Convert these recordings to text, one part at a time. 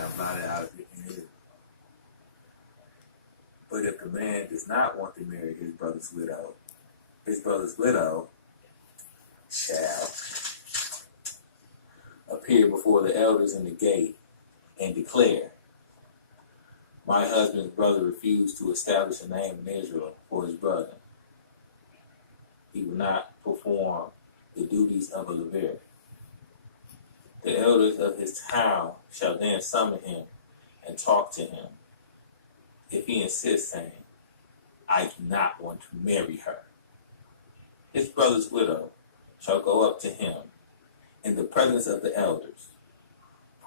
have blotted out of iniquity. But if the man does not want to marry his brother's widow shall appear before the elders in the gate and declare, my husband's brother refused to establish a name in Israel for his brother. He will not perform the duties of a Levir. The elders of his town shall then summon him and talk to him. If he insists, saying, I do not want to marry her, his brother's widow shall go up to him in the presence of the elders,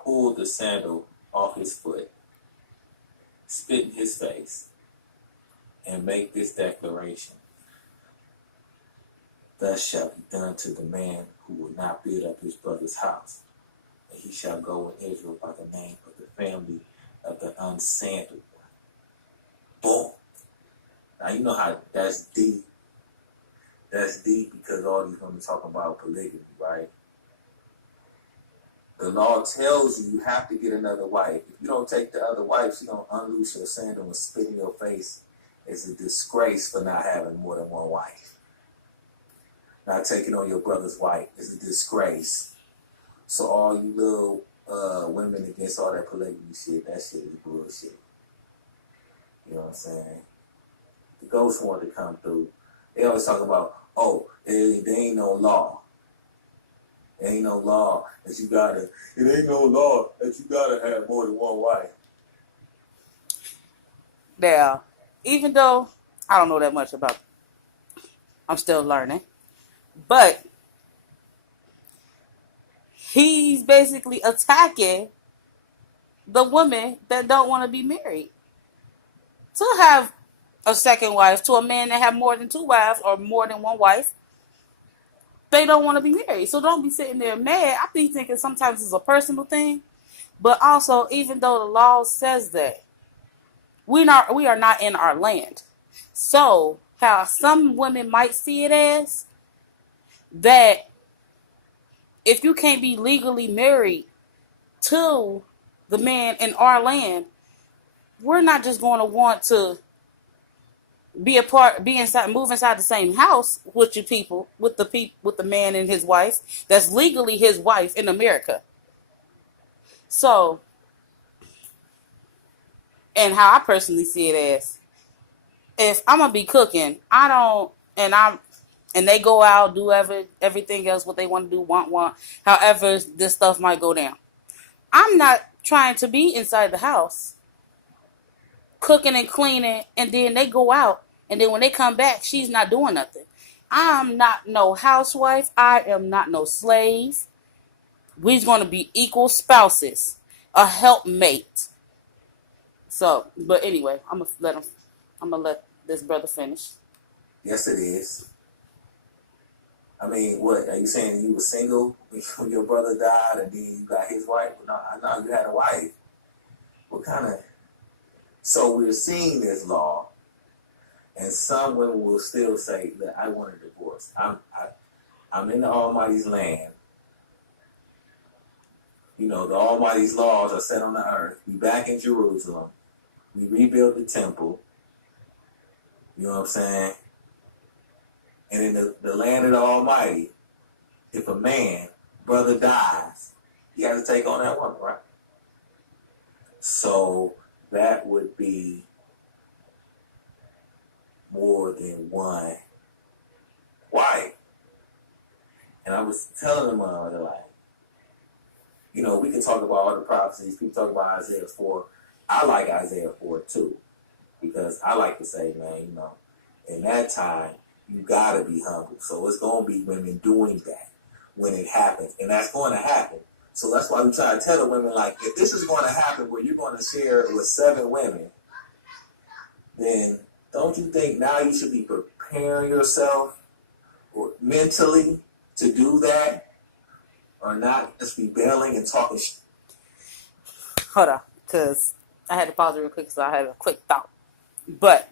pull the sandal off his foot, spit in his face, and make this declaration. Thus shall be done to the man who will not build up his brother's house, and he shall go in Israel by the name of the family of the unsandaled one. Boom. Now you know how that's deep. That's deep because all these women talking about polygamy, right? The law tells you have to get another wife. If you don't take the other wife, she's going to unloose your sandal and spit in your face. It's a disgrace for not having more than one wife. Not taking on your brother's wife is a disgrace. So all you little women against all that polygamy shit, that shit is bullshit. You know what I'm saying? The ghosts want to come through. They always talk about, oh, there ain't no law. There ain't no law that you gotta. It ain't no law that you gotta have more than one wife. Now, even though I don't know that much about it, I'm still learning. But he's basically attacking the women that don't want to be married to have a second wife, to a man that have more than two wives or more than one wife. They don't want to be married. So don't be sitting there mad. I be thinking sometimes it's a personal thing. But also, even though the law says that, we are not in our land. So how some women might see it as that if you can't be legally married to the man in our land, we're not just going to want to move inside the same house with you people, with the man and his wife that's legally his wife in America. So, and how I personally see it as, if I'm gonna be cooking, and they go out, do everything else what they want to do, want. However, this stuff might go down. I'm not trying to be inside the house, cooking and cleaning, and then they go out, and then when they come back, she's not doing nothing. I'm not no housewife. I am not no slave. We're going to be equal spouses, a helpmate. So, but anyway, I'm gonna let this brother finish. Yes, it is. I mean, what are you saying? You were single when your brother died, and then you got his wife? No, I know you had a wife. What kind of? So we're seeing this law, and some women will still say that I want a divorce. I'm in the Almighty's land. You know, the Almighty's laws are set on the earth. We back in Jerusalem. We rebuild the temple. You know what I'm saying? And in the land of the Almighty, if a brother dies, he has to take on that woman, right? So that would be more than one wife. And I was telling them, like, you know, we can talk about all the prophecies. People talk about Isaiah 4. I like Isaiah 4 too, because I like to say, man, you know, in that time, you gotta be humble. So it's gonna be women doing that when it happens, and that's going to happen. So that's why we try to tell the women, like, if this is going to happen where you're going to share with 7 women, then don't you think now you should be preparing yourself mentally to do that, or not just rebelling and talking shit? Hold on, because I had to pause it real quick, so I had a quick thought. But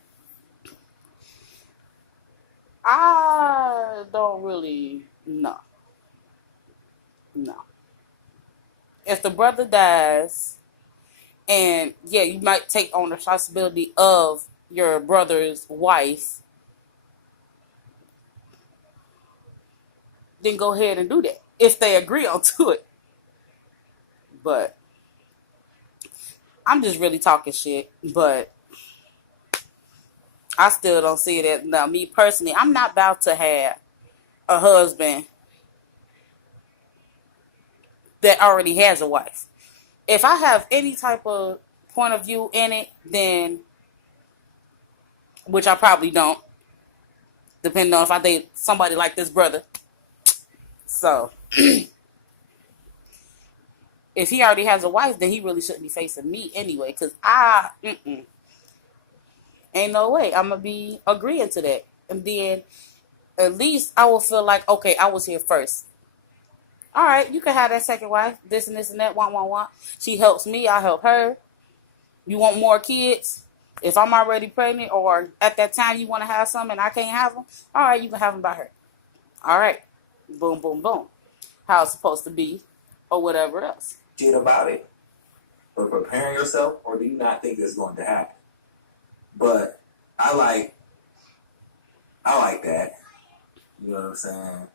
I don't really know. No. If the brother dies And yeah, you might take on the responsibility of your brother's wife, then go ahead and do that if they agree on to it. But I'm just really talking shit. But I still don't see that. Now, me personally, I'm not about to have a husband that already has a wife. If I have any type of point of view in it, then, which I probably don't, depending on if I date somebody like this brother. So, if he already has a wife, then he really shouldn't be facing me anyway, because ain't no way I'm going to be agreeing to that. And then, at least I will feel like, okay, I was here first. All right, you can have that second wife, this and this and that, want. She helps me, I help her. You want more kids? If I'm already pregnant or at that time you want to have some and I can't have them, all right, you can have them by her. All right. Boom, boom, boom. How it's supposed to be or whatever else. Shit about it, but preparing yourself, or do you not think it's going to happen? But I like that. You know what I'm saying?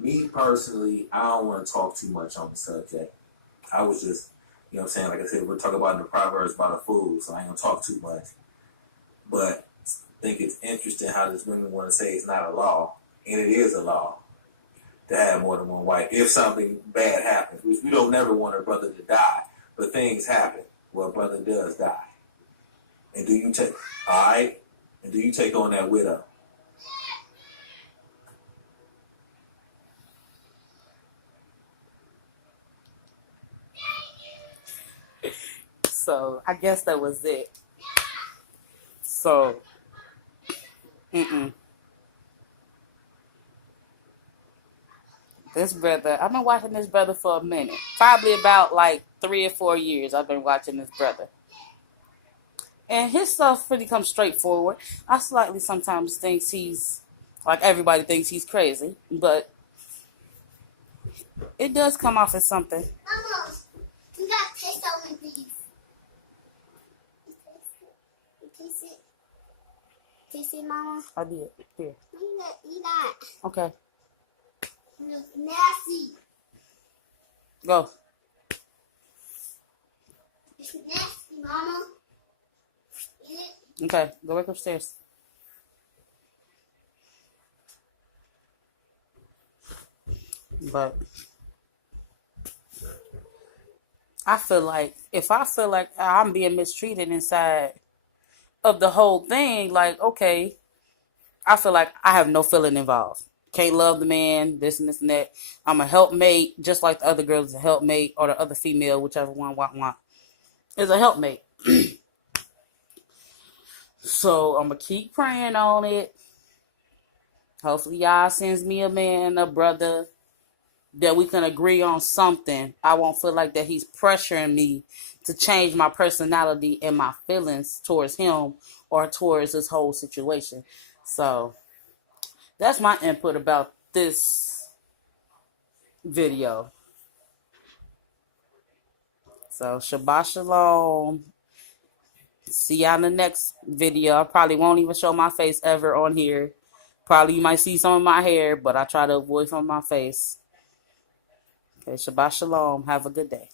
Me personally, I don't want to talk too much on the subject. I was just, you know what I'm saying? Like I said, we're talking about in the Proverbs about a fool, so I ain't going to talk too much. But I think it's interesting how this women want to say it's not a law, and it is a law to have more than one wife if something bad happens, which we don't never want our brother to die, but things happen. Well, a brother does die. And do you take, all right? And do you take on that widow? So I guess that was it. So, this brother, I've been watching this brother for a minute. Probably about like 3 or 4 years I've been watching this brother. And his stuff pretty comes straightforward. I slightly sometimes think he's, like everybody thinks he's crazy. But it does come off as something. Mama, you got taste on my beef. You taste it? Taste it, Mama? I did. Here. Eat that. Okay. It looks nasty. Go. It's nasty, Mama. Eat it. Okay. Go back upstairs. But I feel like if I feel like I'm being mistreated inside of the whole thing, like, okay, I feel like I have no feeling involved. Can't love the man, this and this and that. I'm a helpmate, just like the other girl is a helpmate, or the other female, whichever one want, is a helpmate. So I'm going to keep praying on it. Hopefully y'all sends me a man, a brother, that we can agree on something. I won't feel like that he's pressuring me to change my personality and my feelings towards him or towards this whole situation. So that's my input about this video. So Shabbat Shalom. See y'all in the next video. I probably won't even show my face ever on here. Probably you might see some of my hair, but I try to avoid from my face. Okay, Shabbat Shalom. Have a good day.